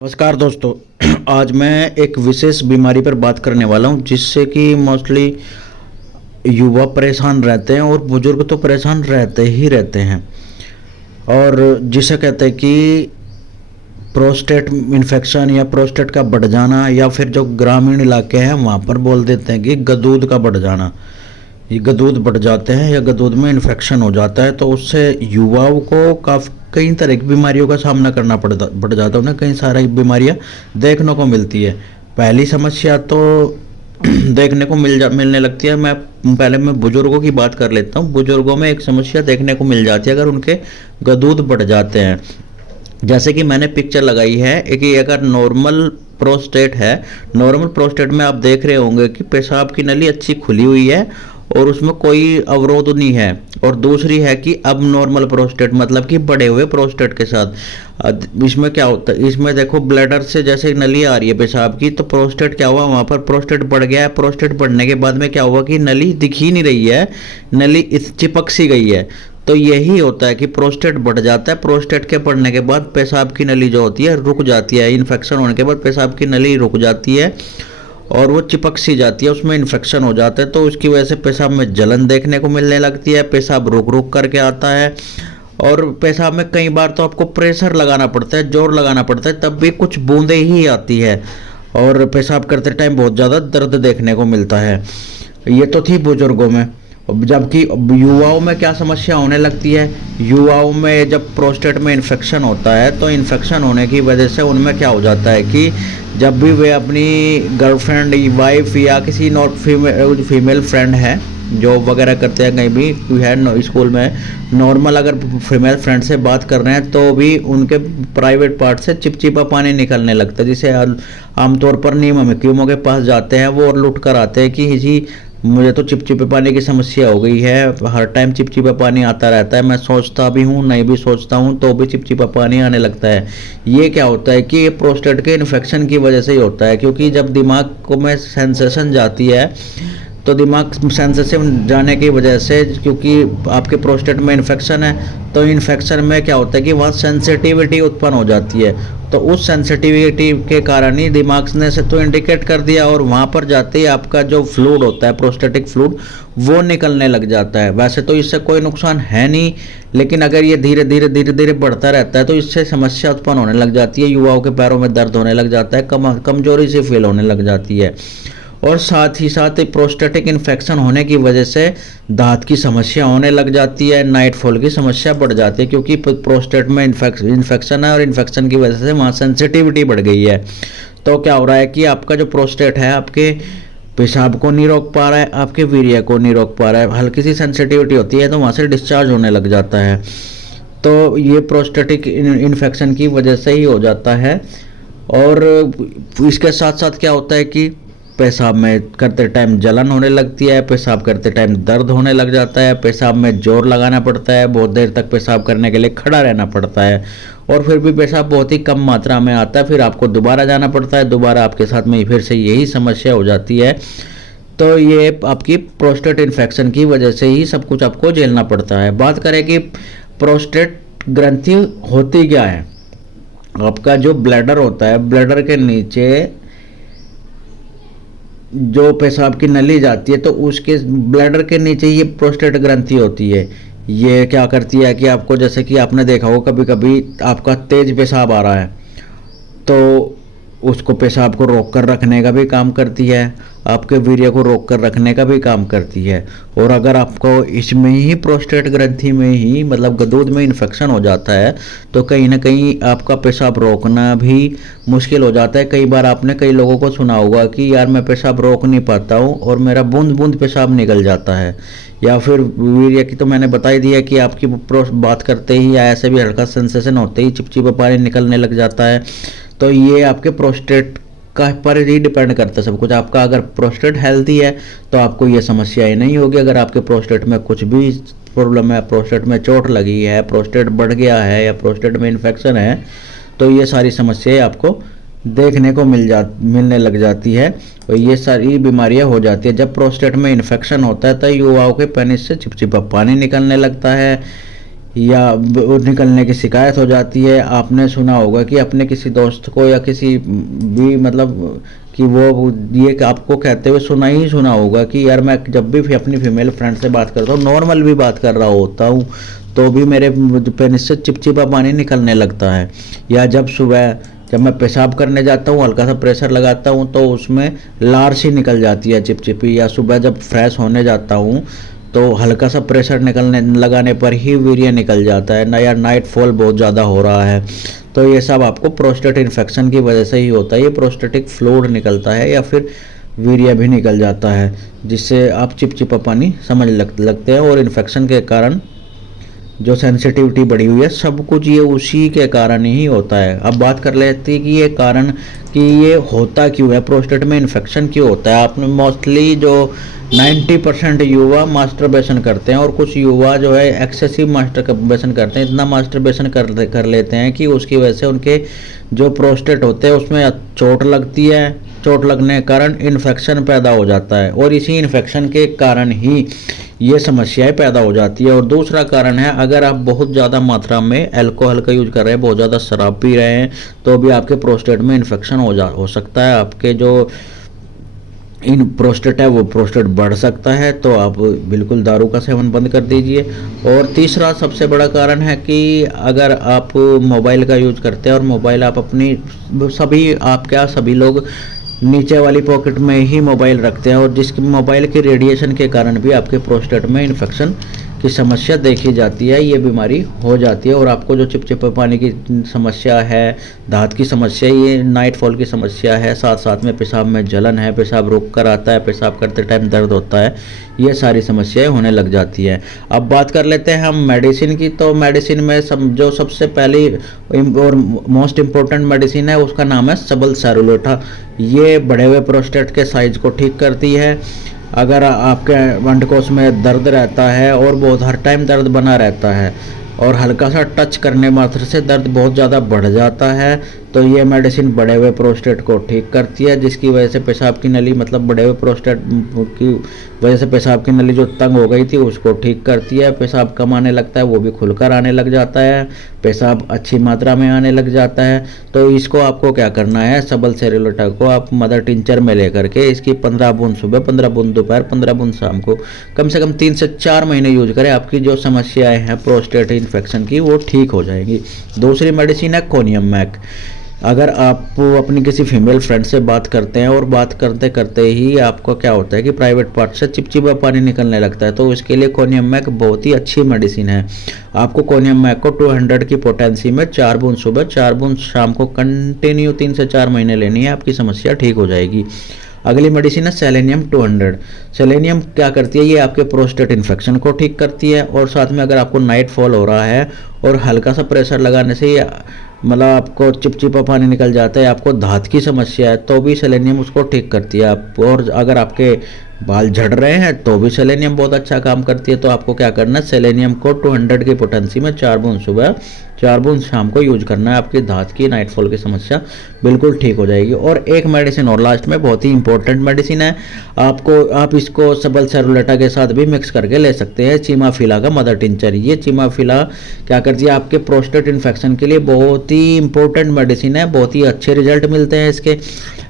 नमस्कार दोस्तों। आज मैं एक विशेष बीमारी पर बात करने वाला हूं जिससे कि मोस्टली युवा परेशान रहते हैं और बुजुर्ग तो परेशान रहते ही रहते हैं। और जिसे कहते हैं कि प्रोस्टेट इन्फेक्शन या प्रोस्टेट का बढ़ जाना, या फिर जो ग्रामीण इलाके हैं वहाँ पर बोल देते हैं कि गदूद का बढ़ जाना। ये गदूद बढ़ जाते हैं या गदूद में इन्फेक्शन हो जाता है, तो उससे युवाओं को काफ़ी कई तरह की बीमारियों का सामना करना पड़ जाता है। उन्हें कई सारी बीमारियां देखने को मिलती है। पहली समस्या तो देखने को मिलने लगती है। मैं बुजुर्गों की बात कर लेता हूँ। बुजुर्गों में एक समस्या देखने को मिल जाती है अगर उनके गदूद बढ़ जाते हैं। जैसे कि मैंने पिक्चर लगाई है कि अगर नॉर्मल प्रोस्टेट है, नॉर्मल प्रोस्टेट में आप देख रहे होंगे कि पेशाब की नली अच्छी खुली हुई है और उसमें कोई अवरोध नहीं है। और दूसरी है कि अब नॉर्मल प्रोस्टेट मतलब कि बढ़े हुए प्रोस्टेट के साथ इसमें क्या होता है, इसमें देखो ब्लैडर से जैसे नली आ रही है पेशाब की, तो प्रोस्टेट क्या हुआ, वहाँ पर प्रोस्टेट बढ़ गया है। प्रोस्टेट बढ़ने के बाद में क्या हुआ कि नली दिख ही नहीं रही है, नली चिपक सी गई है। तो यही होता है कि प्रोस्टेट बढ़ जाता है। प्रोस्टेट के बढ़ने के बाद पेशाब की नली जो होती है रुक जाती है। इन्फेक्शन होने के बाद पेशाब की नली रुक जाती है और वो चिपक सी जाती है, उसमें इन्फेक्शन हो जाता है। तो उसकी वजह से पेशाब में जलन देखने को मिलने लगती है, पेशाब रुक रुक करके आता है। और पेशाब में कई बार तो आपको प्रेशर लगाना पड़ता है, जोर लगाना पड़ता है, तब भी कुछ बूंदें ही आती है और पेशाब करते टाइम बहुत ज़्यादा दर्द देखने को मिलता है। ये तो थी बुजुर्गों में। जबकि युवाओं में क्या समस्या होने लगती है, युवाओं में जब प्रोस्टेट में इन्फेक्शन होता है तो इन्फेक्शन होने की वजह से उनमें क्या हो जाता है कि जब भी वे अपनी गर्लफ्रेंड, वाइफ या किसी नॉट फीमेल फ्रेंड है, जॉब वगैरह करते हैं, कहीं भी है स्कूल में, नॉर्मल अगर फीमेल फ्रेंड से बात कर रहे हैं तो भी उनके प्राइवेट पार्ट से चिपचिपा पानी निकलने लगता है, जिसे आमतौर पर नीम हकीमों के पास जाते हैं वो और लुट कर आते हैं कि जी मुझे तो चिपचिपे पानी की समस्या हो गई है, हर टाइम चिपचिपा पानी आता रहता है, मैं सोचता भी हूँ नहीं भी सोचता हूँ तो भी चिपचिपा पानी आने लगता है। ये क्या होता है कि ये प्रोस्टेट के इन्फेक्शन की वजह से ही होता है, क्योंकि जब दिमाग को में सेंसेशन जाती है तो दिमाग सेंसेशन जाने की वजह से, क्योंकि आपके प्रोस्टेट में इन्फेक्शन है तो इन्फेक्शन में क्या होता है कि वहाँ सेंसिटिविटी उत्पन्न हो जाती है। तो उस सेंसिटिविटी के कारण ही दिमाग ने से तो इंडिकेट कर दिया और वहाँ पर जाते ही आपका जो फ्लूइड होता है, प्रोस्टेटिक फ्लूइड, वो निकलने लग जाता है। वैसे तो इससे कोई नुकसान है नहीं, लेकिन अगर ये धीरे धीरे बढ़ता रहता है तो इससे समस्या उत्पन्न होने लग जाती है। युवाओं के पैरों में दर्द होने लग जाता है, कमजोरी से फील होने लग जाती है। और साथ ही साथ प्रोस्टेटिक इन्फेक्शन होने की वजह से दांत की समस्या होने लग जाती है, नाइटफॉल की समस्या बढ़ जाती है, क्योंकि प्रोस्टेट में इन्फेक्शन है और इन्फेक्शन की वजह से वहाँ सेंसिटिविटी बढ़ गई है। तो क्या हो रहा है कि आपका जो प्रोस्टेट है आपके पेशाब को नहीं रोक पा रहा है, आपके वीर्य को नहीं रोक पा रहा है, हल्की सी सेंसिटिविटी होती है तो वहाँ से डिस्चार्ज होने लग जाता है। तो ये प्रोस्टेटिक इन्फेक्शन की वजह से ही हो जाता है। और इसके साथ साथ क्या होता है कि पेशाब में करते टाइम जलन होने लगती है, पेशाब करते टाइम दर्द होने लग जाता है, पेशाब में जोर लगाना पड़ता है, बहुत देर तक पेशाब करने के लिए खड़ा रहना पड़ता है और फिर भी पेशाब बहुत ही कम मात्रा में आता है, फिर आपको दोबारा जाना पड़ता है, दोबारा आपके साथ में फिर से यही समस्या हो जाती है। तो ये आपकी प्रोस्टेट इन्फेक्शन की वजह से ही सब कुछ आपको झेलना पड़ता है। बात करें कि प्रोस्टेट ग्रंथि होती क्या है। आपका जो ब्लैडर होता है, ब्लैडर के नीचे जो पेशाब की नली जाती है तो उसके ब्लैडर के नीचे ये प्रोस्टेट ग्रंथि होती है। ये क्या करती है कि आपको, जैसे कि आपने देखा हो कभी कभी आपका तेज पेशाब आ रहा है तो उसको पेशाब को रोक कर रखने का भी काम करती है, आपके वीर्य को रोक कर रखने का भी काम करती है। और अगर आपको इसमें ही प्रोस्टेट ग्रंथि में ही मतलब गदूद में इन्फेक्शन हो जाता है तो कहीं ना कहीं आपका पेशाब रोकना भी मुश्किल हो जाता है। कई बार आपने कई लोगों को सुना होगा कि यार मैं पेशाब रोक नहीं पाता हूँ और मेरा बूंद बूंद पेशाब निकल जाता है। या फिर वीर्य की तो मैंने बता ही दिया कि आपकी बात करते ही या ऐसे भी हल्का सेंसेशन होते ही चिपचिपा पानी निकलने लग जाता है। तो ये आपके प्रोस्टेट का पर ही डिपेंड करता है सब कुछ। आपका अगर प्रोस्टेट हेल्दी है तो आपको ये समस्याएं नहीं होगी। अगर आपके प्रोस्टेट में कुछ भी प्रॉब्लम है, प्रोस्टेट में चोट लगी है, प्रोस्टेट बढ़ गया है या प्रोस्टेट में इन्फेक्शन है, तो ये सारी समस्याएं आपको देखने को मिलने लग जाती है और ये सारी बीमारियां हो जाती है। जब प्रोस्टेट में इन्फेक्शन होता है तो युवाओं के पेनिस से चिपचिपा पानी निकलने लगता है, या निकलने की शिकायत हो जाती है। आपने सुना होगा कि अपने किसी दोस्त को या किसी भी मतलब कि वो ये आपको कहते हुए सुना होगा कि यार मैं जब भी अपनी फीमेल फ्रेंड से बात करता हूँ, नॉर्मल भी बात कर रहा होता हूँ, तो भी मेरे पेनिस से चिपचिपा पानी निकलने लगता है। या जब मैं पेशाब करने जाता हूँ, हल्का सा प्रेशर लगाता हूँ तो उसमें लार सी निकल जाती है चिपचिपी। या सुबह जब फ्रेश होने जाता हूँ तो हल्का सा प्रेशर लगाने पर ही वीर्य निकल जाता है ना। या नाइट फॉल बहुत ज़्यादा हो रहा है, तो ये सब आपको प्रोस्टेट इन्फेक्शन की वजह से ही होता है। ये प्रोस्टेटिक फ्लूइड निकलता है या फिर वीर्य भी निकल जाता है, जिससे आप चिपचिपा पानी समझ लगते हैं। और इन्फेक्शन के कारण जो सेंसिटिविटी बढ़ी हुई है, सब कुछ ये उसी के कारण ही होता है। अब बात कर लेते हैं कि ये कारण कि ये होता क्यों है, प्रोस्टेट में इन्फेक्शन क्यों होता है। आपने मोस्टली जो 90% युवा मास्टरबेशन करते हैं, और कुछ युवा जो है एक्सेसिव मास्टरबेशन करते हैं। इतना मास्टरबेशन कर लेते हैं कि उसकी वजह से उनके जो प्रोस्टेट होते हैं उसमें चोट लगती है। चोट लगने के कारण इन्फेक्शन पैदा हो जाता है, और इसी इन्फेक्शन के कारण ही ये समस्याएं पैदा हो जाती है। और दूसरा कारण है, अगर आप बहुत ज़्यादा मात्रा में अल्कोहल का यूज कर रहे हैं, बहुत ज़्यादा शराब पी रहे हैं, तो भी आपके प्रोस्टेट में इन्फेक्शन हो सकता है। आपके जो इन प्रोस्टेट है वो प्रोस्टेट बढ़ सकता है, तो आप बिल्कुल दारू का सेवन बंद कर दीजिए। और तीसरा सबसे बड़ा कारण है कि अगर आप मोबाइल का यूज करते हैं, और मोबाइल आप अपनी सभी लोग नीचे वाली पॉकेट में ही मोबाइल रखते हैं, और जिसकी मोबाइल के रेडिएशन के कारण भी आपके प्रोस्टेट में इन्फेक्शन की समस्या देखी जाती है। ये बीमारी हो जाती है। और आपको जो चिपचिपे पानी की समस्या है, दांत की समस्या, ये नाइट फॉल की समस्या है, साथ साथ में पेशाब में जलन है, पेशाब रुक कर आता है, पेशाब करते टाइम दर्द होता है, ये सारी समस्याएं होने लग जाती है। अब बात कर लेते हैं हम मेडिसिन की। तो मेडिसिन में जो सबसे पहली और मोस्ट इम्पोर्टेंट मेडिसिन है, उसका नाम है सबल सेरुलोटा। ये बढ़े हुए प्रोस्टेट के साइज को ठीक करती है। अगर आपके अंडकोश में दर्द रहता है और बहुत हर टाइम दर्द बना रहता है, और हल्का सा टच करने मात्र से दर्द बहुत ज़्यादा बढ़ जाता है, तो ये मेडिसिन बढ़े हुए प्रोस्टेट को ठीक करती है, जिसकी वजह से पेशाब की नली मतलब बढ़े हुए प्रोस्टेट की वजह से पेशाब की नली जो तंग हो गई थी उसको ठीक करती है। पेशाब कम आने लगता है, वो भी खुलकर आने लग जाता है, पेशाब अच्छी मात्रा में आने लग जाता है। तो इसको आपको क्या करना है, सबल सेरुलोटा को आप मदर टिंचर में लेकर के इसकी 15 बूंद सुबह, 15 बूंद दोपहर, 15 बूंद शाम को कम से कम 3 से 4 महीने यूज करें। आपकी जो समस्याएं हैं प्रोस्टेट इन्फेक्शन की वो ठीक हो जाएंगी। दूसरी मेडिसिन है कोनियम मैक। अगर आप अपनी किसी फीमेल फ्रेंड से बात करते हैं, और बात करते करते ही आपको क्या होता है कि प्राइवेट पार्ट से चिपचिपा पानी निकलने लगता है, तो इसके लिए कोनियम मैक बहुत ही अच्छी मेडिसिन है। आपको कोनियम मैक को 200 की पोटेंसी में 4 बूंद सुबह, 4 बूंद शाम को कंटिन्यू 3 से 4 महीने लेनी है, आपकी समस्या ठीक हो जाएगी। अगली मेडिसिन है सेलेनियम 200। सेलेनियम क्या करती है, ये आपके प्रोस्टेट इन्फेक्शन को ठीक करती है, और साथ में अगर आपको नाइट फॉल हो रहा है और हल्का सा प्रेशर लगाने से ये मतलब आपको चिपचिपा पानी निकल जाता है, आपको दांत की समस्या है, तो भी सेलेनियम उसको ठीक करती है। आप और अगर आपके बाल झड़ रहे हैं तो भी सेलेनियम बहुत अच्छा काम करती है। तो आपको क्या करना है, सेलेनियम को 200 की पोटेंसी में 4 बूंद सुबह, 4 बूंद शाम को यूज करना है। आपकी दांत की नाइटफॉल की समस्या बिल्कुल ठीक हो जाएगी। और एक मेडिसिन और लास्ट में, बहुत ही इंपॉर्टेंट मेडिसिन है, आप इसको सबल सेरुलेटा के साथ भी मिक्स करके ले सकते हैं, चिमाफिला का मदर टिंचर। ये चिमाफिला क्या करती है, आपके प्रोस्टेट इन्फेक्शन के लिए बहुत ही इंपॉर्टेंट मेडिसिन है, बहुत ही अच्छे रिजल्ट मिलते हैं इसके।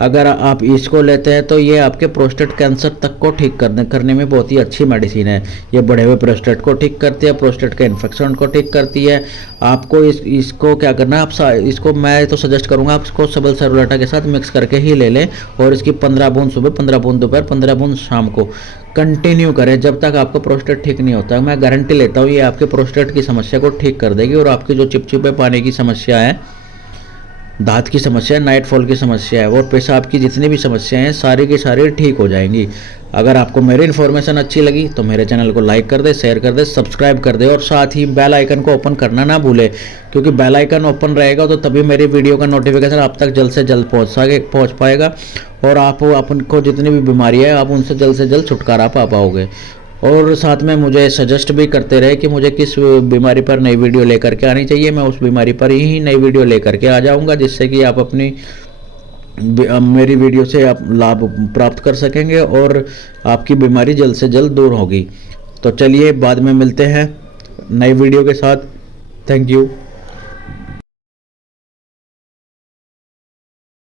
अगर आप इसको लेते हैं तो ये आपके प्रोस्टेट कैंसर तक को ठीक करने में बहुत ही अच्छी मेडिसिन है। ये बढ़े हुए प्रोस्टेट को ठीक करती है, प्रोस्टेट के इन्फेक्शन को ठीक करती है। आपको इसको क्या करना है, आप इसको मैं तो सजेस्ट करूंगा आप इसको सबल सेरुलेटा के साथ मिक्स करके ही ले लें, और इसकी 15 बूंद सुबह, 15 बूंद दोपहर, 15 बूंद शाम को कंटिन्यू करें जब तक आपका प्रोस्टेट ठीक नहीं होता। मैं गारंटी लेता हूँ ये आपके प्रोस्टेट की समस्या को ठीक कर देगी, और आपकी जो चिपचिपे पानी की समस्या है, दांत की समस्या है, नाइट फॉल की समस्या है, और पेशाब की जितनी भी समस्याएं हैं सारी की सारी ठीक हो जाएंगी। अगर आपको मेरी इन्फॉर्मेशन अच्छी लगी तो मेरे चैनल को लाइक कर दे, शेयर कर दे, सब्सक्राइब कर दे, और साथ ही बेल आइकन को ओपन करना ना भूले, क्योंकि बेल आइकन ओपन रहेगा तो तभी मेरी वीडियो का नोटिफिकेशन आप तक जल्द से जल्द पहुँच पाएगा, और आप अपन को जितनी भी बीमारी है आप उनसे जल्द से जल्द छुटकारा पा पाओगे। और साथ में मुझे सजेस्ट भी करते रहे कि मुझे किस बीमारी पर नई वीडियो लेकर के आनी चाहिए, मैं उस बीमारी पर ही नई वीडियो लेकर के आ जाऊंगा, जिससे कि आप अपनी मेरी वीडियो से आप लाभ प्राप्त कर सकेंगे और आपकी बीमारी जल्द से जल्द दूर होगी। तो चलिए बाद में मिलते हैं नई वीडियो के साथ। Thank you.